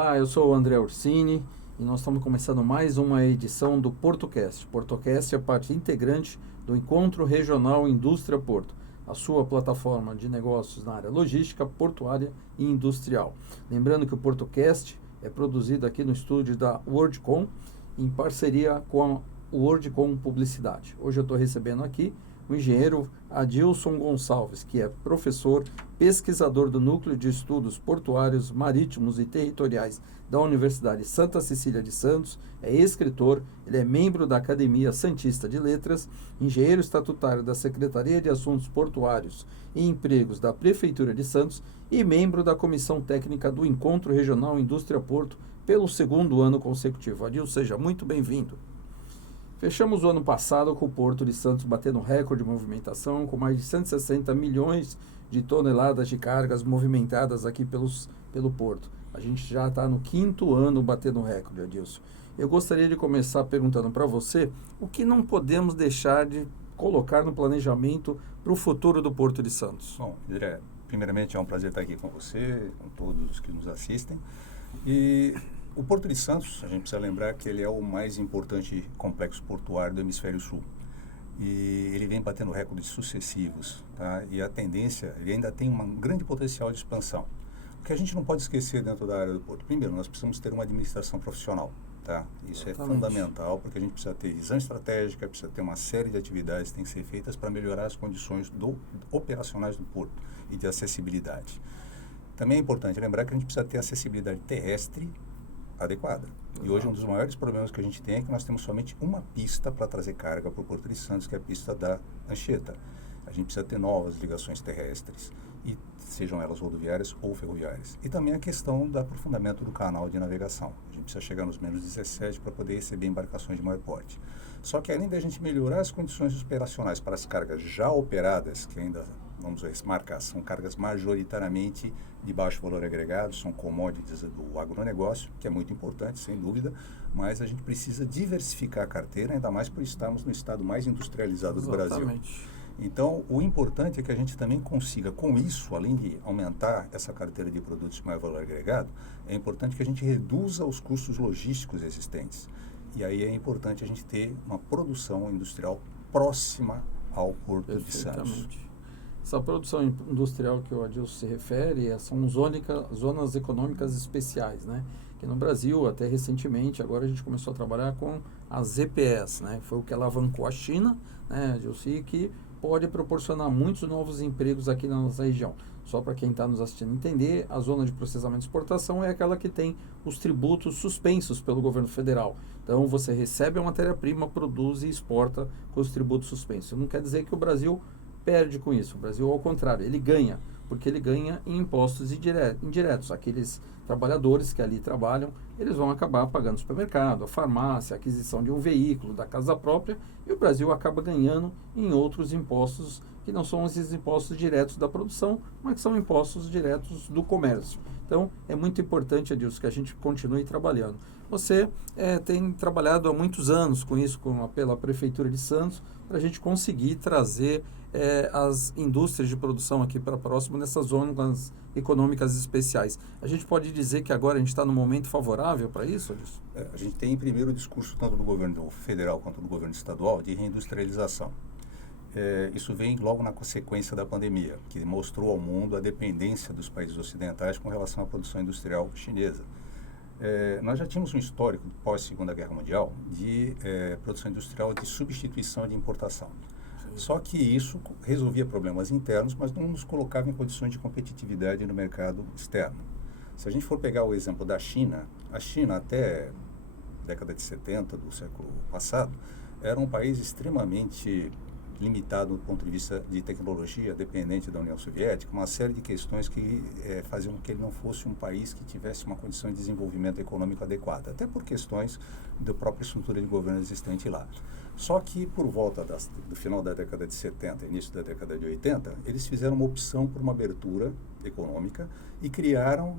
Olá, eu sou o André Orsini e nós estamos começando mais uma edição do PortoCast. PortoCast é parte integrante do Encontro Regional Indústria Porto, a sua plataforma de negócios na área logística, portuária e industrial. Lembrando que o PortoCast é produzido aqui no estúdio da WorldCom em parceria com a WorldCom Publicidade. Hoje eu estou recebendo aqui o engenheiro Adilson Gonçalves, que é professor, pesquisador do Núcleo de Estudos Portuários, Marítimos e Territoriais da Universidade Santa Cecília de Santos, é escritor, ele é membro da Academia Santista de Letras, engenheiro estatutário da Secretaria de Assuntos Portuários e Empregos da Prefeitura de Santos e membro da Comissão Técnica do Encontro Regional Indústria Porto pelo segundo ano consecutivo. Adilson, seja muito bem-vindo. Fechamos o ano passado com o Porto de Santos batendo recorde de movimentação, com mais de 160 milhões de toneladas de cargas movimentadas aqui pelo Porto. A gente já está no 5º ano batendo recorde, Adilson. Eu gostaria de começar perguntando para você o que não podemos deixar de colocar no planejamento para o futuro do Porto de Santos. Bom, André, primeiramente é um prazer estar aqui com você, com todos que nos assistem. E o Porto de Santos, a gente precisa lembrar que ele é o mais importante complexo portuário do Hemisfério Sul. E ele vem batendo recordes sucessivos, tá? E a tendência, ele ainda tem um grande potencial de expansão. O que a gente não pode esquecer dentro da área do Porto, primeiro, nós precisamos ter uma administração profissional, tá? Isso Exatamente. É fundamental, porque a gente precisa ter visão estratégica, precisa ter uma série de atividades que têm que ser feitas para melhorar as condições operacionais do Porto e de acessibilidade. Também é importante lembrar que a gente precisa ter acessibilidade terrestre adequada. E hoje um dos maiores problemas que a gente tem é que nós temos somente uma pista para trazer carga para o Porto de Santos, que é a pista da Anchieta. A gente precisa ter novas ligações terrestres, e sejam elas rodoviárias ou ferroviárias. E também a questão do aprofundamento do canal de navegação. A gente precisa chegar nos menos 17 para poder receber embarcações de maior porte. Só que além da gente melhorar as condições operacionais para as cargas já operadas, que ainda, vamos marcar, são cargas majoritariamente de baixo valor agregado, são commodities do agronegócio, que é muito importante, sem dúvida, mas a gente precisa diversificar a carteira, ainda mais por estarmos no estado mais industrializado do Brasil. Então, o importante é que a gente também consiga, com isso, além de aumentar essa carteira de produtos de maior valor agregado, é importante que a gente reduza os custos logísticos existentes. E aí é importante a gente ter uma produção industrial próxima ao Porto de Santos. Essa produção industrial que o Adilson se refere são zonas econômicas especiais, né? Que no Brasil, até recentemente, agora a gente começou a trabalhar com as ZPS, né? Foi o que alavancou a China, né, Adilson, e que pode proporcionar muitos novos empregos aqui na nossa região. Só para quem está nos assistindo entender, a zona de processamento e exportação é aquela que tem os tributos suspensos pelo governo federal. Então, você recebe a matéria-prima, produz e exporta com os tributos suspensos. Não quer dizer que o Brasil perde com isso. O Brasil, ao contrário, ele ganha, porque ele ganha em impostos indiretos. Aqueles trabalhadores que ali trabalham, eles vão acabar pagando supermercado, a farmácia, a aquisição de um veículo, da casa própria, e o Brasil acaba ganhando em outros impostos que não são esses impostos diretos da produção, mas que são impostos diretos do comércio. Então, é muito importante, Adilson, que a gente continue trabalhando. Você tem trabalhado há muitos anos com isso, pela Prefeitura de Santos, para a gente conseguir trazer as indústrias de produção aqui para próximo nessas zonas econômicas especiais. A gente pode dizer que agora a gente está num momento favorável para isso, Adilson? A gente tem primeiro o discurso tanto do governo federal quanto do governo estadual de reindustrialização. Isso vem logo na consequência da pandemia, que mostrou ao mundo a dependência dos países ocidentais com relação à produção industrial chinesa. Nós já tínhamos um histórico pós-Segunda Guerra Mundial de produção industrial de substituição de importação. Só que isso resolvia problemas internos, mas não nos colocava em condições de competitividade no mercado externo. Se a gente for pegar o exemplo da China, a China até a década de 70 do século passado era um país extremamente limitado do ponto de vista de tecnologia, dependente da União Soviética, uma série de questões que faziam com que ele não fosse um país que tivesse uma condição de desenvolvimento econômico adequada, até por questões da própria estrutura de governo existente lá. Só que por volta do final da década de 70, início da década de 80, eles fizeram uma opção por uma abertura econômica e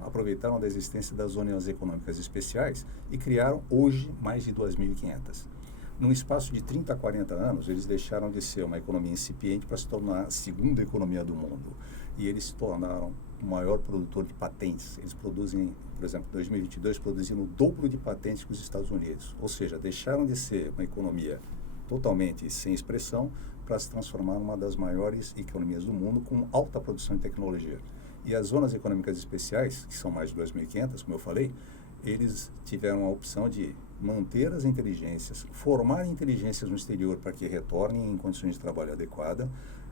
aproveitaram da existência das zonas econômicas especiais e criaram hoje mais de 2.500. Num espaço de 30 a 40 anos, eles deixaram de ser uma economia incipiente para se tornar a segunda economia do mundo. E eles se tornaram o maior produtor de patentes. Eles produzem, por exemplo, em 2022, produziram o dobro de patentes que os Estados Unidos. Ou seja, deixaram de ser uma economia totalmente sem expressão para se transformar numa das maiores economias do mundo com alta produção de tecnologia. E as zonas econômicas especiais, que são mais de 2.500, como eu falei, eles tiveram a opção de manter as inteligências, formar inteligências no exterior para que retornem em condições de trabalho adequadas.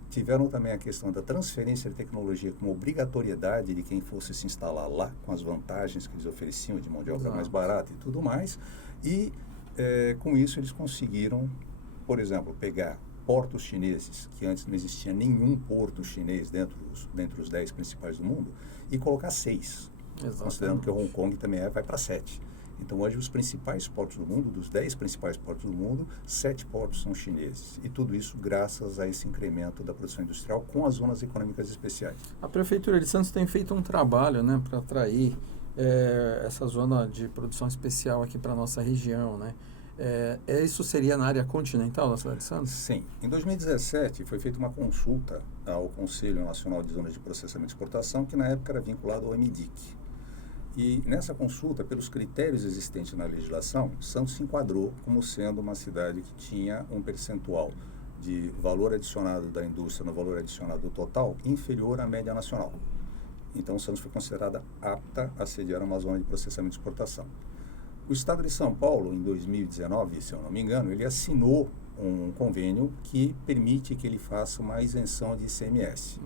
Tiveram também a questão da transferência de tecnologia como obrigatoriedade de quem fosse se instalar lá, com as vantagens que eles ofereciam de mão de obra mais barata e tudo mais. E com isso eles conseguiram, por exemplo, pegar portos chineses, que antes não existia nenhum porto chinês dentro dos 10 principais do mundo, e colocar 6, considerando que o Hong Kong também vai para 7. Então, hoje, os principais portos do mundo, dos 10 principais portos do mundo, 7 portos são chineses. E tudo isso graças a esse incremento da produção industrial com as zonas econômicas especiais. A Prefeitura de Santos tem feito um trabalho, né, para atrair essa zona de produção especial aqui para a nossa região, né? Isso seria na área continental da cidade de Santos? Sim. Em 2017, foi feita uma consulta ao Conselho Nacional de Zonas de Processamento e Exportação, que na época era vinculado ao MDIC. E nessa consulta, pelos critérios existentes na legislação, Santos se enquadrou como sendo uma cidade que tinha um percentual de valor adicionado da indústria no valor adicionado total inferior à média nacional. Então, Santos foi considerada apta a sediar uma zona de processamento e exportação. O Estado de São Paulo, em 2019, se eu não me engano, ele assinou um convênio que permite que ele faça uma isenção de ICMS.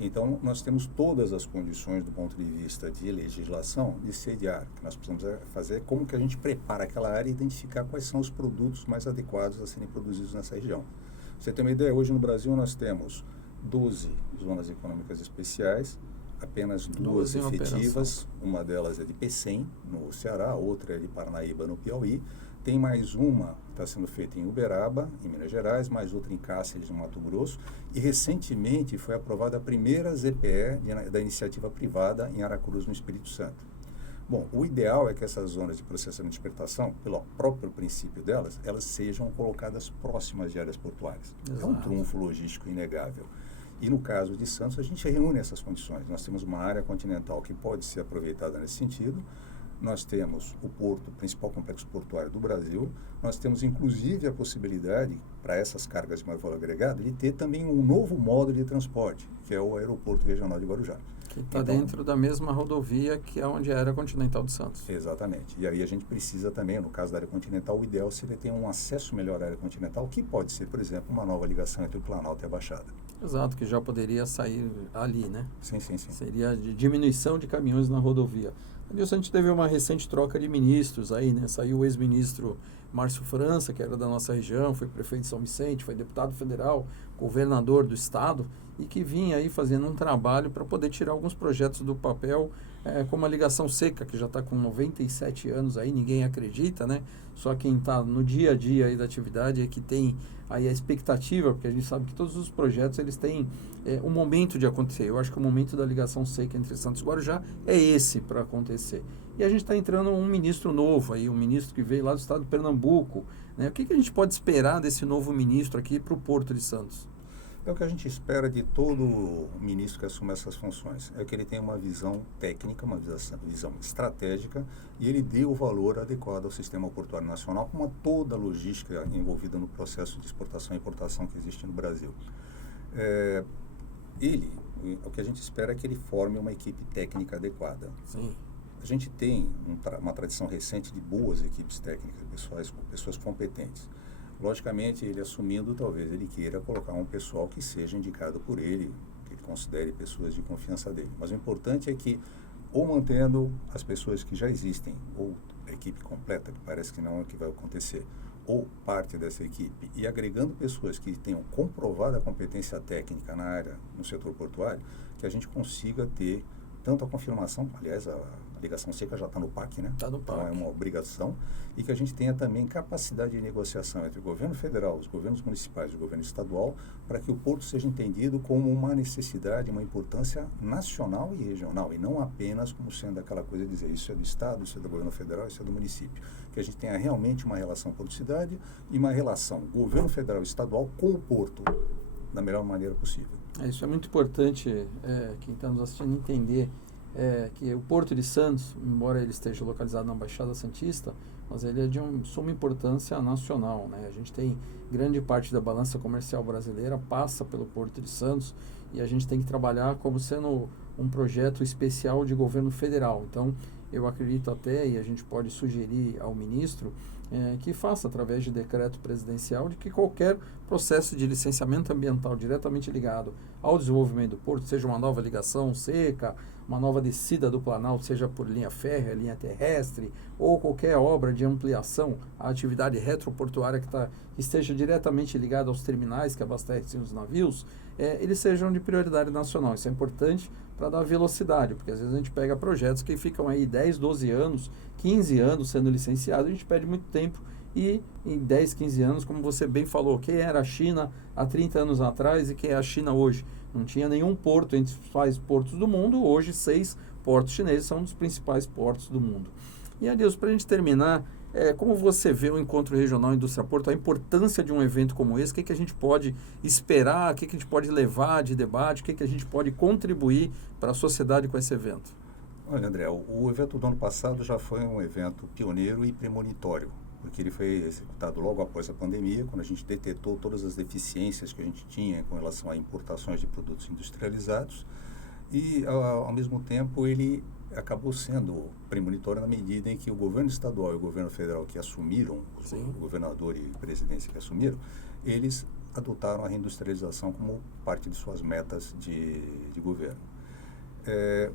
Então, nós temos todas as condições do ponto de vista de legislação de sediar. O que nós precisamos fazer como que a gente prepara aquela área e identificar quais são os produtos mais adequados a serem produzidos nessa região. Pra você ter uma ideia, hoje no Brasil nós temos 12 zonas econômicas especiais, apenas 2 efetivas, uma delas é de Pecém, no Ceará, outra é de Parnaíba, no Piauí. Tem mais uma que está sendo feita em Uberaba, em Minas Gerais, mais outra em Cáceres, no Mato Grosso. E recentemente foi aprovada a primeira ZPE da iniciativa privada em Aracruz, no Espírito Santo. Bom, o ideal é que essas zonas de processamento e exportação, pelo próprio princípio delas, elas sejam colocadas próximas de áreas portuárias. Exato. É um trunfo logístico inegável. E no caso de Santos, a gente reúne essas condições. Nós temos uma área continental que pode ser aproveitada nesse sentido. Nós temos o porto, o principal complexo portuário do Brasil. Nós temos, inclusive, a possibilidade, para essas cargas de maior valor agregado, de ter também um novo modo de transporte, que é o Aeroporto Regional de Guarujá. Que está dentro da mesma rodovia que é onde é a área continental de Santos. Exatamente. E aí a gente precisa também, no caso da área continental, o ideal seria ter um acesso melhor à área continental, que pode ser, por exemplo, uma nova ligação entre o Planalto e a Baixada. Exato, que já poderia sair ali, né? Sim. Seria de diminuição de caminhões na rodovia. Adilson, a gente teve uma recente troca de ministros aí, né? Saiu o ex-ministro Márcio França, que era da nossa região, foi prefeito de São Vicente, foi deputado federal, governador do estado, e que vinha aí fazendo um trabalho para poder tirar alguns projetos do papel, como a ligação seca, que já está com 97 anos aí, ninguém acredita, né? Só quem está no dia a dia aí da atividade é que tem aí a expectativa, porque a gente sabe que todos os projetos eles têm um momento de acontecer. Eu acho que o momento da ligação seca entre Santos e Guarujá é esse para acontecer. E a gente está entrando um ministro novo aí, um ministro que veio lá do estado de Pernambuco, né? O que a gente pode esperar desse novo ministro aqui para o Porto de Santos? É o que a gente espera de todo ministro que assuma essas funções, é que ele tenha uma visão técnica, uma visão estratégica, e ele dê o valor adequado ao sistema portuário nacional, com toda a logística envolvida no processo de exportação e importação que existe no Brasil. O que a gente espera é que ele forme uma equipe técnica adequada. Sim. A gente tem uma tradição recente de boas equipes técnicas, pessoas competentes. Logicamente, ele assumindo, talvez ele queira colocar um pessoal que seja indicado por ele, que ele considere pessoas de confiança dele. Mas o importante é que, ou mantendo as pessoas que já existem, ou a equipe completa, que parece que não é o que vai acontecer, ou parte dessa equipe, e agregando pessoas que tenham comprovada competência técnica na área, no setor portuário, que a gente consiga ter tanto a confirmação, aliás, a ligação seca já está no PAC, né? Está no PAC. Então é uma obrigação, e que a gente tenha também capacidade de negociação entre o governo federal, os governos municipais e o governo estadual, para que o porto seja entendido como uma necessidade, uma importância nacional e regional, e não apenas como sendo aquela coisa de dizer isso é do estado, isso é do governo federal, isso é do município. Que a gente tenha realmente uma relação porto-cidade e uma relação governo federal e estadual com o porto da melhor maneira possível. Isso é muito importante, quem está nos assistindo entender que o Porto de Santos, embora ele esteja localizado na Baixada Santista, mas ele é de suma importância nacional, né? A gente tem grande parte da balança comercial brasileira passa pelo Porto de Santos e a gente tem que trabalhar como sendo um projeto especial de governo federal. Então, eu acredito até, e a gente pode sugerir ao ministro, que faça através de decreto presidencial de que qualquer processo de licenciamento ambiental diretamente ligado ao desenvolvimento do porto, seja uma nova ligação seca, uma nova descida do Planalto, seja por linha férrea, linha terrestre, ou qualquer obra de ampliação à atividade retroportuária que esteja diretamente ligada aos terminais que abastecem os navios, eles sejam de prioridade nacional. Isso é importante para dar velocidade, porque às vezes a gente pega projetos que ficam aí 10, 12 anos, 15 anos sendo licenciados, a gente perde muito tempo e em 10, 15 anos, como você bem falou, quem era a China há 30 anos atrás e quem é a China hoje? Não tinha nenhum porto entre os principais portos do mundo, hoje 6 portos chineses são um dos principais portos do mundo. E, Adilson, para a gente terminar, como você vê o Encontro Regional Indústria Porto, a importância de um evento como esse, o que a gente pode esperar, o que a gente pode levar de debate, o que a gente pode contribuir para a sociedade com esse evento? Olha, André, o evento do ano passado já foi um evento pioneiro e premonitório, porque ele foi executado logo após a pandemia, quando a gente detectou todas as deficiências que a gente tinha com relação a importações de produtos industrializados e, ao mesmo tempo, ele acabou sendo premonitório na medida em que o governo estadual e o governo federal que assumiram, o governador e a presidência que assumiram, eles adotaram a reindustrialização como parte de suas metas de governo.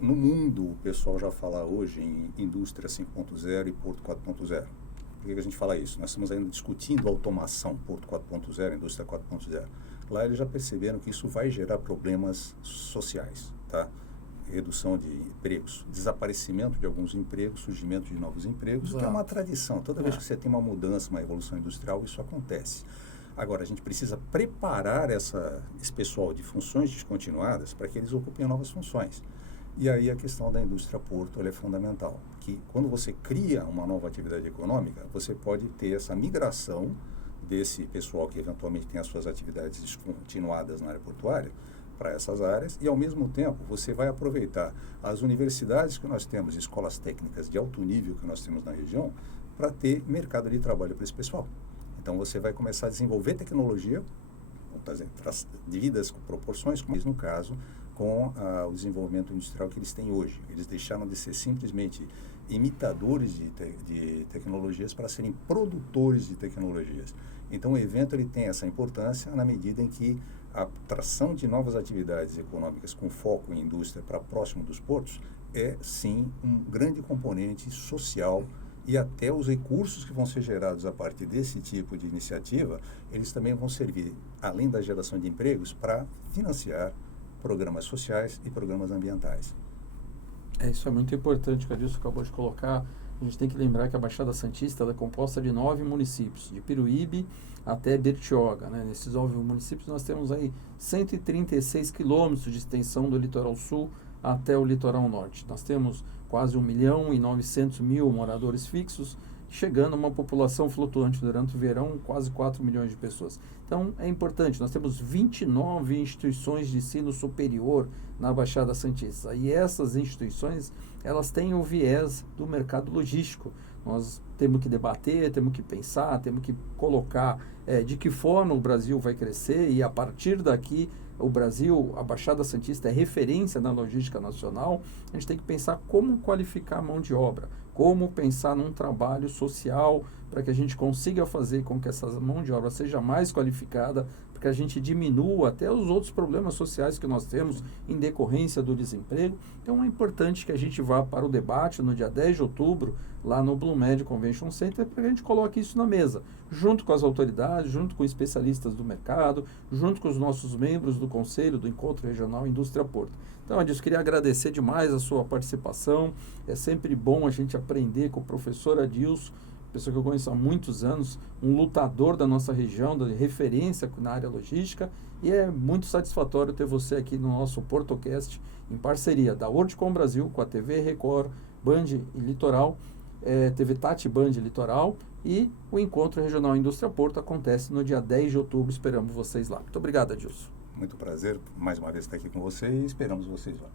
No mundo, o pessoal já fala hoje em indústria 5.0 e Porto 4.0. Por que a gente fala isso? Nós estamos ainda discutindo automação, Porto 4.0, indústria 4.0. Lá eles já perceberam que isso vai gerar problemas sociais, tá? Redução de empregos, desaparecimento de alguns empregos, surgimento de novos empregos, que é uma tradição. Toda vez que você tem uma mudança, uma evolução industrial, isso acontece. Agora, a gente precisa preparar esse pessoal de funções descontinuadas para que eles ocupem novas funções. E aí a questão da indústria porto é fundamental, que quando você cria uma nova atividade econômica, você pode ter essa migração desse pessoal que eventualmente tem as suas atividades descontinuadas na área portuária para essas áreas e, ao mesmo tempo, você vai aproveitar as universidades que nós temos, escolas técnicas de alto nível que nós temos na região, para ter mercado de trabalho para esse pessoal. Então, você vai começar a desenvolver tecnologia, devidas proporções, como no caso, com o desenvolvimento industrial que eles têm hoje. Eles deixaram de ser simplesmente imitadores de tecnologias para serem produtores de tecnologias. Então, o evento ele tem essa importância na medida em que a atração de novas atividades econômicas com foco em indústria para próximo dos portos é, sim, um grande componente social e até os recursos que vão ser gerados a partir desse tipo de iniciativa, eles também vão servir, além da geração de empregos, para financiar programas sociais e programas ambientais. Isso é muito importante, que a Adilson acabou de colocar. A gente tem que lembrar que a Baixada Santista é composta de 9 municípios, de Piruíbe até Bertioga, né? Nesses 9 municípios nós temos aí 136 quilômetros de extensão do litoral sul até o litoral norte. Nós temos quase 1.900.000 moradores fixos, chegando a uma população flutuante durante o verão, quase 4 milhões de pessoas. Então, é importante, nós temos 29 instituições de ensino superior na Baixada Santista. E essas instituições, elas têm o viés do mercado logístico. Nós temos que debater, temos que pensar, temos que colocar de que forma o Brasil vai crescer e, a partir daqui, o Brasil, a Baixada Santista é referência na logística nacional. A gente tem que pensar como qualificar a mão de obra, como pensar num trabalho social para que a gente consiga fazer com que essa mão de obra seja mais qualificada, para que a gente diminua até os outros problemas sociais que nós temos em decorrência do desemprego. Então é importante que a gente vá para o debate no dia 10 de outubro, lá no Blumed Convention Center, para que a gente coloque isso na mesa, junto com as autoridades, junto com especialistas do mercado, junto com os nossos membros do Conselho do Encontro Regional Indústria Porto. Então, Adilson, queria agradecer demais a sua participação. É sempre bom a gente aprender com o professor Adilson, pessoa que eu conheço há muitos anos, um lutador da nossa região, da referência na área logística, e é muito satisfatório ter você aqui no nosso PortoCast, em parceria da Worldcom Brasil, com a TV Record, Band e Litoral, TV Tati Band Litoral, e o Encontro Regional Indústria Porto acontece no dia 10 de outubro. Esperamos vocês lá. Muito obrigado, Adilson. Muito prazer mais uma vez estar aqui com você e esperamos vocês lá.